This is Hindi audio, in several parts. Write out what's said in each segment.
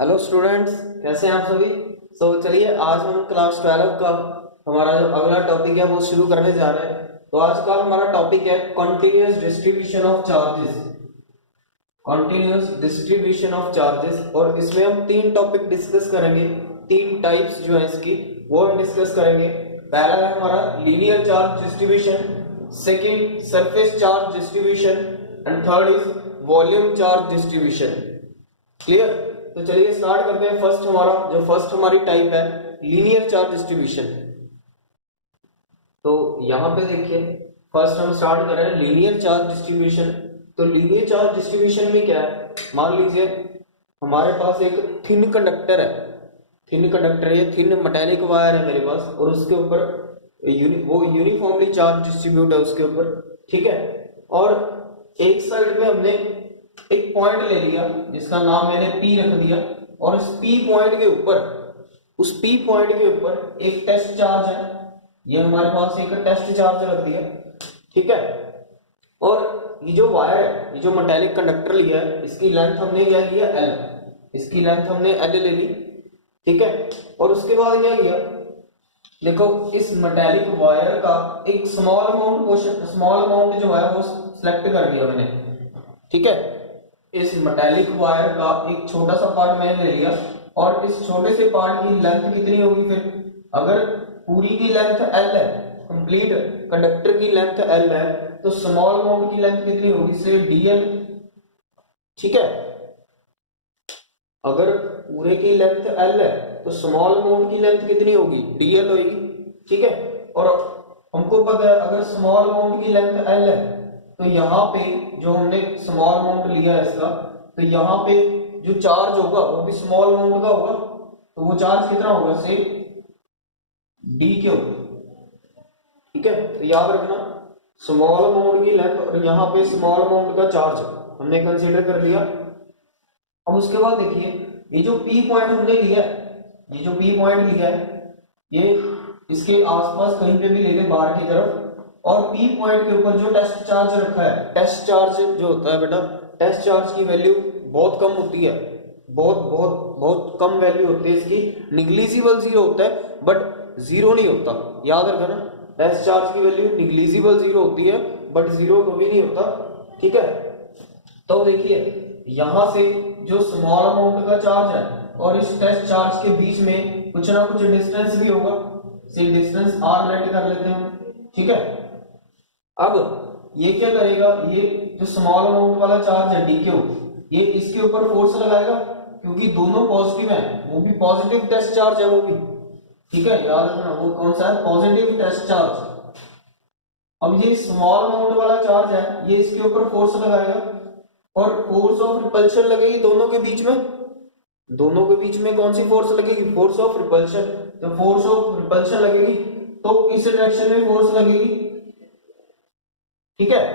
हेलो स्टूडेंट्स, कैसे हैं आप सभी। चलिए आज हम क्लास 12 का हमारा जो अगला टॉपिक है वो शुरू करने जा रहे हैं। तो आज का हमारा टॉपिक है continuous distribution of charges. Continuous distribution of charges, और इसमें हम तीन टॉपिक डिस्कस करेंगे। तीन टाइप्स जो है इसकी वो हम डिस्कस करेंगे। पहला है हमारा linear charge distribution, second surface charge distribution and third is volume charge distribution. Clear. तो चलिए स्टार्ट करते हैं। फर्स्ट हमारी टाइप है लीनियर चार्ज डिस्ट्रीब्यूशन। तो यहां पे देखिए, फर्स्ट हम स्टार्ट कर रहे हैं लीनियर चार्ज डिस्ट्रीब्यूशन। तो लीनियर चार्ज डिस्ट्रीब्यूशन में क्या है, मान लीजिए हमारे पास एक थिन कंडक्टर है। थिन कंडक्टर या थिन मेटेलिक वायर है मेरे पास, और उसके ऊपर वो यूनिफॉर्मली चार्ज डिस्ट्रीब्यूट है उसके ऊपर। ठीक है। और एक साइड पे हमने एक पॉइंट ले लिया जिसका नाम मैंने P रख दिया, और इस P पॉइंट के ऊपर, उस P पॉइंट के ऊपर एक टेस्ट चार्ज है। ये हमारे पास एक टेस्ट चार्ज रख दिया। ठीक है। और ये जो वायर है, ये जो मेटेलिक कंडक्टर लिया है, इसकी लेंथ हमने क्या लिया L। इसकी लेंथ हमने L ले ली। ठीक है। और उसके बाद क्या किया, देखो इस मेटेलिक वायर का एक स्मॉल अमाउंट जो है वो सिलेक्ट कर दिया मैंने। ठीक है। इस मेटेलिक वायर का एक छोटा सा पार्ट मैंने ले लिया, और इस छोटे से पार्ट की लेंथ कितनी होगी फिर, अगर पूरी की लेंथ L है, कंप्लीट कंडक्टर की लेंथ L है, तो स्मॉल अमाउंट की लेंथ कितनी होगी, से DL। ठीक है। अगर पूरे की लेंथ L है तो स्मॉल अमाउंट की लेंथ कितनी होगी, DL होगी। ठीक है। और हमको पता है अगर स्मॉल अमाउंट की लेंथ L है तो यहाँ पे जो हमने स्मॉल अमाउंट लिया है इसका, तो यहाँ पे जो चार्ज होगा वो भी स्मॉल अमाउंट का होगा। तो वो चार्ज कितना होगा, से DQ। ठीक है। तो याद रखना, स्मॉल अमाउंट की लेंथ और यहाँ पे स्मॉल अमाउंट का चार्ज हमने कंसीडर कर लिया। अब उसके बाद देखिए, ये जो P पॉइंट हमने लिया है, ये जो P पॉइंट लिया है, ये इसके आसपास कहीं पे भी ले ले बाहर की तरफ, और P पॉइंट के ऊपर जो टेस्ट चार्ज रखा है, टेस्ट चार्ज जो होता है बेटा, टेस्ट चार्ज की वैल्यू बहुत कम होती है। बहुत बहुत बहुत कम वैल्यू होती है इसकी। निग्लिजिबल जीरो होता है बट जीरो नहीं होता, याद रखना। टेस्ट चार्ज की वैल्यू निग्लिजिबल जीरो होती है बट जीरो कभी नहीं होता। ठीक है। तो देखिए यहां से जो स्मॉल अमाउंट का चार्ज है और इस टेस्ट चार्ज के बीच में कुछ ना कुछ डिस्टेंस भी होगा, से डिस्टेंस R लेट कर लेते हैं। ठीक है। अब ये क्या करेगा, ये जो स्मॉल अमाउंट वाला चार्ज है DQ, ये इसके ऊपर फोर्स लगाएगा, क्योंकि दोनों पॉजिटिव हैं, वो भी पॉजिटिव टेस्ट चार्ज है वो भी। ठीक है, याद रखना वो कौन सा है, पॉजिटिव टेस्ट चार्ज। अब ये स्मॉल अमाउंट वाला चार्ज है, ये इसके ऊपर फोर्स लगाएगा, और फोर्स ऑफ रिपल्शन लगेगी दोनों के बीच में। दोनों के बीच में कौन सी फोर्स लगेगी, फोर्स ऑफ रिपल्शन। तो फोर्स ऑफ रिपल्शन लगेगी तो इस डायरेक्शन में फोर्स लगेगी। ठीक है।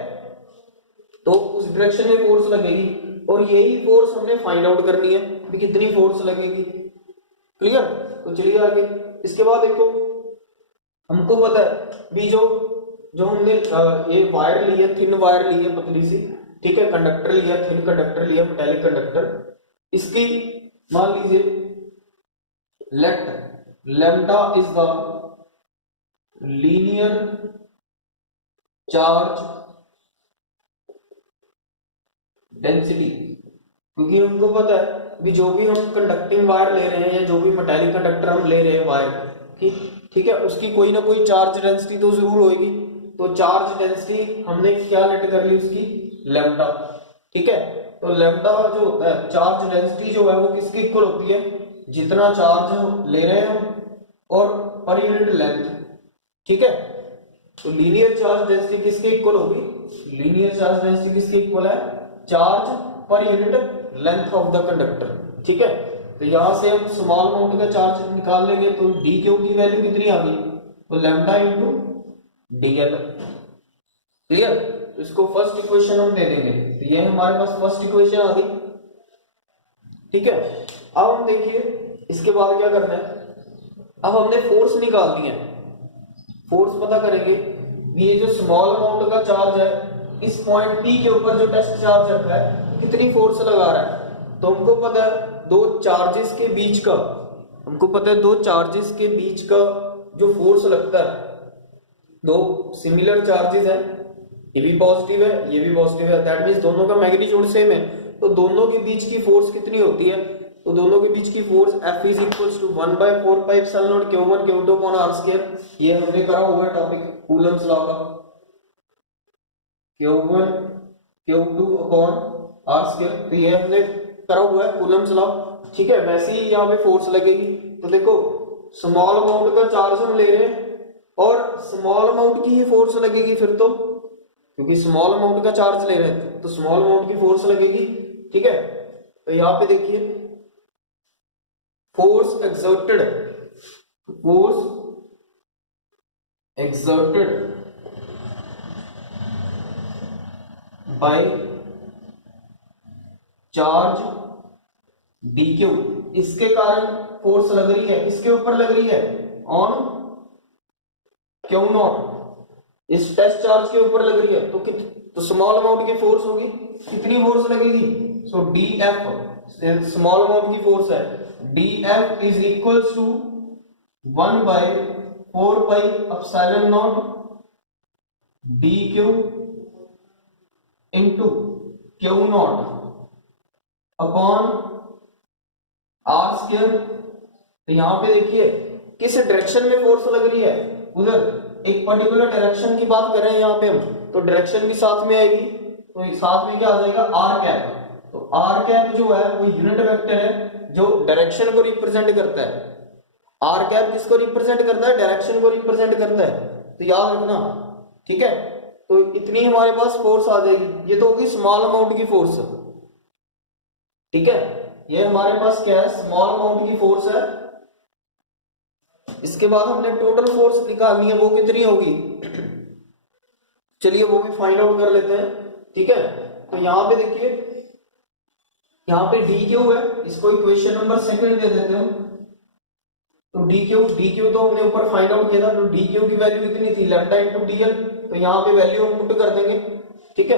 तो उस डायरेक्शन में फोर्स लगेगी, और यही फोर्स हमने फाइंड आउट करनी है कि कितनी फोर्स लगेगी। क्लियर। तो चलिए आगे। इसके बाद देखो, हमको पता है भी जो जो हमने ये वायर ली है, थिन वायर ली है पतली सी। ठीक है। कंडक्टर लिया, थिन कंडक्टर लिया, मेटेलिक कंडक्टर। इसकी मान लीजिए let lambda is the linear charge density, क्योंकि हमको पता है भी जो भी हम कंडक्टिंग वायर ले रहे हैं या जो भी मेटेलिक कंडक्टर हम ले रहे हैं वायर की, ठीक है, उसकी कोई ना कोई चार्ज डेंसिटी तो जरूर होगी। तो चार्ज डेंसिटी हमने क्या लेट कर ली, उसकी लैम्डा। ठीक है। तो लैम्डा जो होता है, चार्ज डेंसिटी जो है वो किसकी इक्वल होती है, जितना चार्ज ले रहे हैं हम और पर यूनिट लेंथ। ठीक है। तो लीनियर चार्ज डेंसिटी किसके इक्वल होगी, लीनियर चार्ज डेंसिटी किसके इक्वल है, charge per unit length of the conductor. ठीक है। तो यहां से हम स्मॉल अमाउंट का चार्ज निकाल लेंगे, तो DQ की वैल्यू कितनी आ गई, तो लैम्डा इंटू DL। क्लियर। तो इसको फर्स्ट इक्वेशन हम दे देंगे, तो ये हमारे पास फर्स्ट इक्वेशन आ गई। ठीक है। अब हम देखिए इसके बाद क्या करना है, अब हमने फोर्स निकालनी है। फोर्स पता करेंगे, ये जो स्मॉल अमाउंट का चार्ज है, इस पॉइंट P के ऊपर जो टेस्ट चार्ज रखा है, कितनी फोर्स लगा रहा है। तो हमको पता है दो चार्जेस के बीच का, हमको पता है दो चार्जेस के बीच का जो फोर्स लगता है, दो सिमिलर चार्जेस है, ये भी पॉजिटिव है ये भी पॉजिटिव है, दैट मींस दोनों का मैग्नीट्यूड सेम है, तो दोनों के बीच की फोर्स कितनी होती है, तो दोनों के बीच की force F is equals to 1/4πε0 Q1 Q2 upon R square. ये हमने करा हुआ है टॉपिक कूलम्स लॉ का, Q1 Q2 upon R square, तो ये हमने करा हुआ है कूलम्स लॉ, ठीक है। वैसे ही यहाँ पे फोर्स लगेगी, तो देखो स्मॉल अमाउंट का चार्ज हम ले रहे हैं और स्मॉल अमाउंट की ही फोर्स लगेगी फिर तो, क्योंकि स्मॉल अमाउंट का चार्ज ले रहे हैं तो स्मॉल अमाउंट की फोर्स लगेगी, ठीक है। तो यहाँ पे देखिए force exerted by charge dq, इसके कारण फोर्स लग रही है, इसके ऊपर लग रही है ऑन क्यू नॉट, इस टेस्ट चार्ज के ऊपर लग रही है, तो स्मॉल अमाउंट की फोर्स होगी, कितनी फोर्स लगेगी, सो dF स्मॉल अमाउंट की फोर्स है, dF is equals to 1/4πε0 dq into Q naught upon are square. तो यहां पे देखिए किस डायरेक्शन में फोर्स लग रही है, उधर एक पर्टिकुलर डायरेक्शन की बात कर रहे हैं यहाँ पे हम, तो डायरेक्शन भी साथ में आएगी, तो साथ में क्या आ जाएगा आर कैप, तो आर कैप जो है वो यूनिट वेक्टर है जो डायरेक्शन को रिप्रेजेंट करता है, आर कैप किसको रिप्रेजेंट करता है, डायरेक्शन को रिप्रेजेंट करता है, तो याद रखना, ठीक है। तो इतनी हमारे पास फोर्स आ जाएगी, ये तो होगी स्मॉल अमाउंट की फोर्स, ठीक है। ये हमारे पास क्या है, स्मॉल अमाउंट की फोर्स है। इसके बाद हमने टोटल फोर्स निकालनी है, वो कितनी होगी, चलिए वो भी फाइंड आउट कर लेते हैं, ठीक है। तो यहां पे देखिए यहाँ पे dq है, इसको इक्वेशन नंबर सेकंड दे देते हैं, तो dq तो हमने ऊपर फाइंड आउट किया था, तो dq की वैल्यू कितनी थी लैम्डा इंटू dl, तो यहाँ पे वैल्यू हम पुट कर देंगे, ठीक है।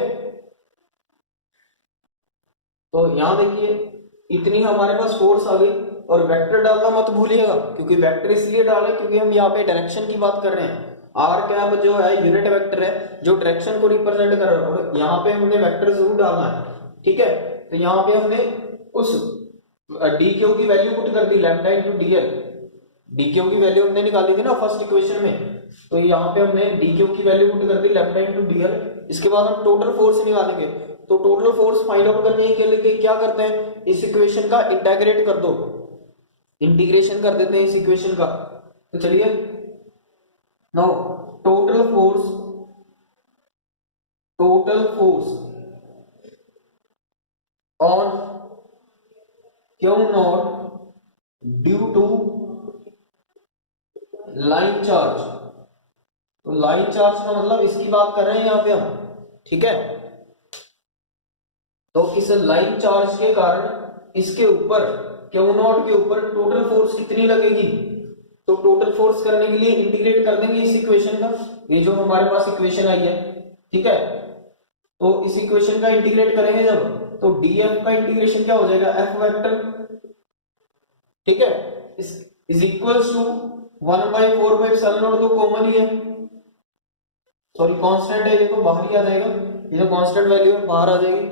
तो यहाँ देखिए इतनी हमारे पास फोर्स आ गई, और वेक्टर डालना मत भूलिएगा, क्योंकि वेक्टर इसलिए डाले क्योंकि हम यहाँ पे डायरेक्शन की बात कर रहे हैं, आर कैप जो है यूनिट वेक्टर है जो डायरेक्शन को रिप्रेजेंट कर रहा है, और यहाँ पे हमने वेक्टर जरूर डालना है, ठीक है। तो यहाँ पे हमने उस dq की वैल्यू पुट कर दी लैम्डा इंटू dl, dq की वैल्यू हमने निकाली थी ना फर्स्ट इक्वेशन में, तो यहाँ पे हमने dq की वैल्यू पुट कर दी लैम्डा इंटू dl। इसके बाद हम टोटल फोर्स निकालेंगे, तो टोटल फोर्स फाइंड आउट करने के लिए क्या करते हैं, इस इक्वेशन का इंटीग्रेट कर दो, इंटीग्रेशन कर देते हैं इस इक्वेशन का। तो चलिए now total force on q naught due to line charge, तो लाइन चार्ज का मतलब इसकी बात कर रहे हैं यहाँ पे हम, ठीक है। तो इस लाइन चार्ज के कारण इसके ऊपर क्यू नॉट के ऊपर टोटल फोर्स कितनी लगेगी, तो टोटल फोर्स करने के लिए इंटीग्रेट कर देंगे इस इक्वेशन का, ये जो हमारे पास इक्वेशन आई है, ठीक है। तो इस इक्वेशन का इंटीग्रेट करेंगे जब, तो df का इंटीग्रेशन क्या हो जाएगा, f वेक्टर, ठीक है, इज इक्वल्स टू 1/4πε0, तो कॉमन ही है, सॉरी कांस्टेंट है, ये तो बाहर ही आ जाएगा, ये तो कांस्टेंट वैल्यू है बाहर आ जाएगी।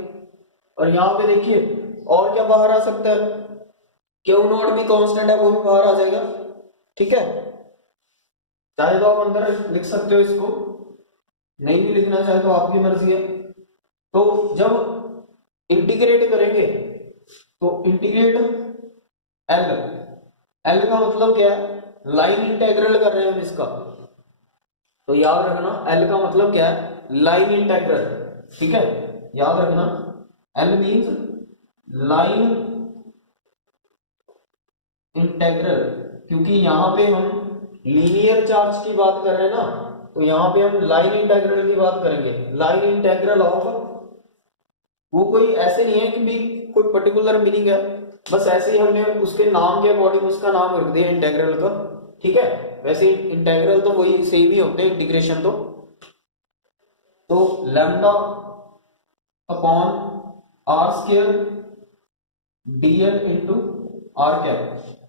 और यहाँ पे देखिए और क्या बाहर आ सकता है, क्यू नॉट भी कांस्टेंट है, वो भी बाहर आ जाएगा, ठीक है। चाहे तो आप अंदर लिख सकते हो इसको, नहीं भी लिखना चाहे तो आपकी मर्जी है। तो जब इंटीग्रेट करेंगे तो इंटीग्रेट एल का मतलब क्या है, लाइन इंटेग्रल कर रहे हैं हम इसका, तो याद रखना एल का मतलब क्या है, लाइन इंटेग्रल, ठीक है, याद रखना एल मींस लाइन इंटेग्रल, क्योंकि यहां पे हम लीनियर चार्ज की बात कर रहे हैं ना, तो यहां पे हम लाइन इंटेग्रल की बात करेंगे, लाइन इंटेग्रल ऑफ, वो कोई ऐसे नहीं है कि भी कोई पर्टिकुलर मीनिंग है, बस ऐसे ही हमने उसके नाम के अकॉर्डिंग उसका नाम रख दिया इंटेग्रल का, ठीक है। वैसे इंटेग्रल तो वही सेम ही होते हैं, इंटीग्रेशन तो lambda upon are square dl into r cap.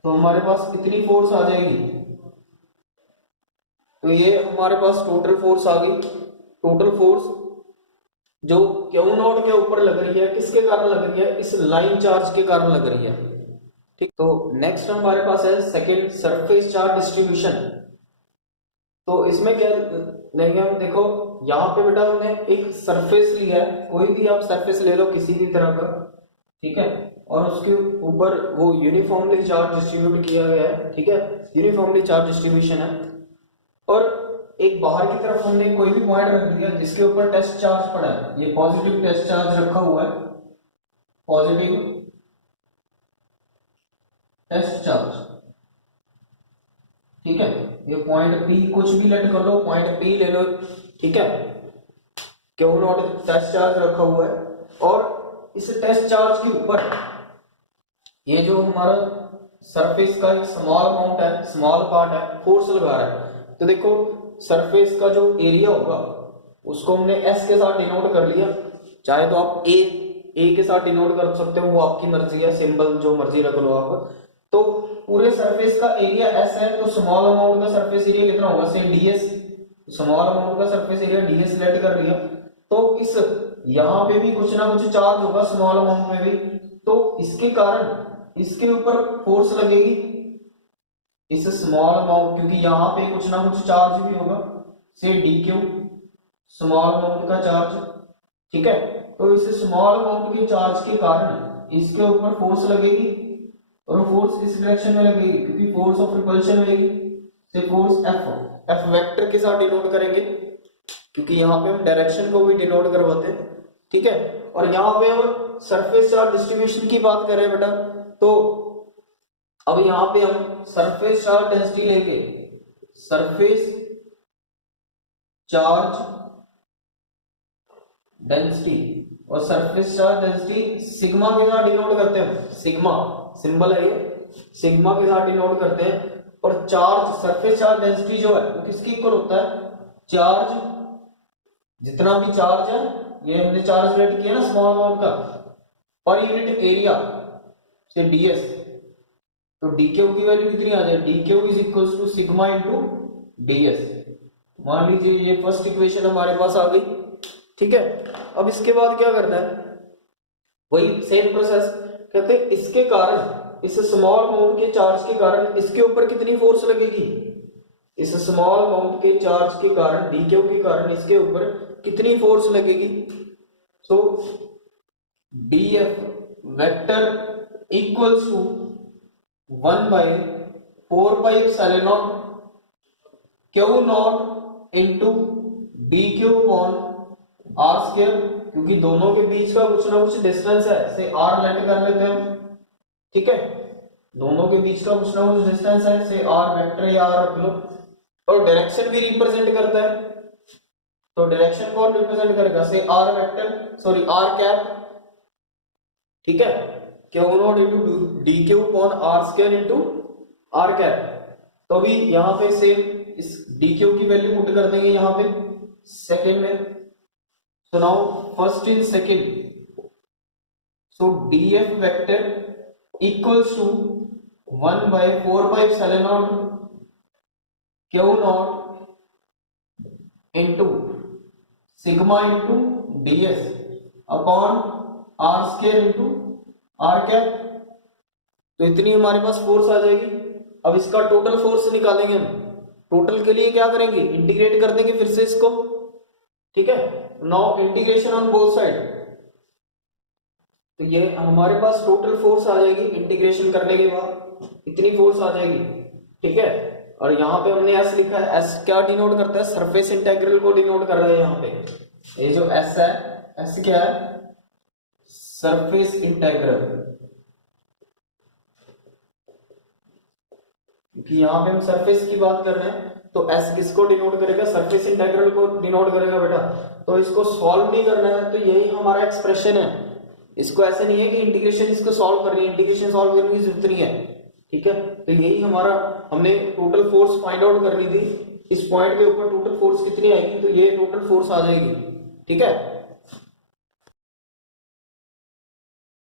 तो हमारे पास कितनी फोर्स आ जाएगी, तो ये हमारे पास टोटल फोर्स आ गई। टोटल फोर्स जो क्यू नॉट के ऊपर लग रही है, किसके कारण लग रही है, इस लाइन चार्ज के कारण लग रही है। ठीक, तो नेक्स्ट हमारे पास है सेकेंड, सरफेस चार्ज डिस्ट्रीब्यूशन। तो इसमें क्या लेंगे हम, देखो यहाँ पे बेटा हमने एक सरफेस लिया है, कोई भी आप सरफेस ले लो किसी भी तरह का, ठीक है, और उसके ऊपर वो यूनिफॉर्मली चार्ज डिस्ट्रीब्यूट किया गया है, ठीक है, यूनिफॉर्मली चार्ज डिस्ट्रीब्यूशन है। और एक बाहर की तरफ हमने कोई भी पॉइंट रख दिया जिसके ऊपर टेस्ट चार्ज पड़ा है, ये पॉजिटिव टेस्ट चार्ज रखा हुआ है, पॉजिटिव टेस्ट चार्ज, ठीक है, ये पॉइंट पी कुछ भी लेट कर लो, पॉइंट पी ले लो, ठीक है, क्यू नॉट टेस्ट चार्ज रखा हुआ है। और इस टेस्ट चार्ज के ऊपर ये जो हमारा सरफेस का एक स्मॉल अमाउंट है, स्मॉल पार्ट है, फोर्स लगा रहा है। तो देखो सरफेस का जो एरिया होगा उसको हमने एस के साथ डिनोट कर लिया, चाहे तो आप ए के साथ डिनोट कर सकते हो, वो आपकी मर्जी है, सिंबल जो मर्जी रख लो आप। तो पूरे सरफेस का एरिया एस है, तो स्मॉल अमाउंट का सरफेस एरिया कितना होगा, से डीएस, स्मॉल अमाउंट का सरफेस एरिया डीएस लेट कर लिया। तो इस यहाँ पे भी कुछ ना कुछ चार्ज होगा स्मॉल अमाउंट में भी, तो इसके कारण इसके ऊपर फोर्स लगेगी इस स्मॉल अमाउंट, क्योंकि यहाँ पे कुछ ना कुछ चार्ज भी होगा, से डी क्यू स्मॉल अमाउंट का चार्ज, ठीक है। तो इस स्मॉल अमाउंट के चार्ज के कारण इसके ऊपर फोर्स लगेगी, और फोर्स इस डायरेक्शन में लगेगी क्योंकि फोर्स ऑफ रिपल्शन लगेगी, से फोर्स एफ वेक्टर के साथ डिनोट करेंगे, क्योंकि यहाँ पे हम डायरेक्शन को भी डिनोट करवाते हैं, ठीक है। और यहाँ पे हम सरफेस चार्ज डिस्ट्रीब्यूशन की बात करें बेटा, तो अब यहाँ पे हम सरफेस चार्ज डेंसिटी लेके सरफेस चार्ज डेंसिटी और सरफेस चार्ज डेंसिटी सिग्मा के साथ डिनोट करते हैं, सिग्मा सिंबल है ये, सिग्मा के साथ डिनोट करते हैं। और चार्ज सरफेस चार्ज डेंसिटी जो है वो किसके इक्वल होता है, चार्ज, जितना भी चार्ज है, ये हमने चार्ज रेट किया ना स्मॉल अमाउंट का, पर यूनिट एरिया से डीएस, तो डीक्यू की वैल्यू कितनी आ जाए, dq is equal to sigma into ds. मान लीजिए ये फर्स्ट इक्वेशन हमारे पास आ गई, ठीक है। अब इसके बाद क्या करना है, वही सेम प्रोसेस, कहते हैं इसके कारण, इस स्मॉल अमाउंट के चार्ज के कारण इसके ऊपर कितनी फोर्स लगेगी, इस स्मॉल अमाउंट के चार्ज के कारण डीक्यू के कारण इसके ऊपर कितनी फोर्स लगेगी। So DF vector equals to 1/4πε0 Q naught into D Q upon are square, क्योंकि दोनों के बीच का कुछ ना कुछ डिस्टेंस है, से आर लेट कर लेते हैं, ठीक है, दोनों के बीच का कुछ ना कुछ डिस्टेंस है, से आर वेक्टर या आर रख लो। और डायरेक्शन भी रिप्रेजेंट करता है, तो डायरेक्शन कौन रिप्रेजेंट करेगा, से r vector, sorry r cap, ठीक है, q naught into D Q upon are square into r cap. तो अभी यहाँ पे सेम इस डी क्यू की वैल्यू पुट कर देंगे यहाँ पे सेकेंड में। So now first in second, so df vector equals to 1/4πε0 q naught into sigma into ds upon r square into r cap। तो इतनी हमारे पास फोर्स आ जाएगी। अब इसका टोटल फोर्स निकालेंगे हम, टोटल के लिए क्या करेंगे, इंटीग्रेट कर देंगे फिर से इसको, ठीक है। Now integration on both side, तो ये हमारे पास टोटल फोर्स आ जाएगी इंटीग्रेशन करने के बाद, इतनी फोर्स आ जाएगी, ठीक है। और यहाँ पे हमने एस लिखा है, एस क्या डिनोट करता है, सरफेस इंटीग्रल को डिनोट कर रहे हैं यहाँ पे। ये जो एस है, एस क्या है, सरफेस इंटीग्रल, क्योंकि यहाँ पे हम सरफेस की बात कर रहे हैं, तो एस किसको डिनोट करेगा, सरफेस इंटीग्रल को डिनोट करेगा बेटा। तो इसको सॉल्व नहीं करना है, तो यही हमारा एक्सप्रेशन है। इसको ऐसे नहीं है कि इंटीग्रेशन इसको सॉल्व करनी है, इंटीग्रेशन सॉल्व करने की जरूरत नहीं है, ठीक है। तो यही हमारा, हमने टोटल फोर्स फाइंड आउट करनी थी, इस पॉइंट के ऊपर टोटल फोर्स कितनी आएगी, तो ये टोटल फोर्स आ जाएगी, ठीक है।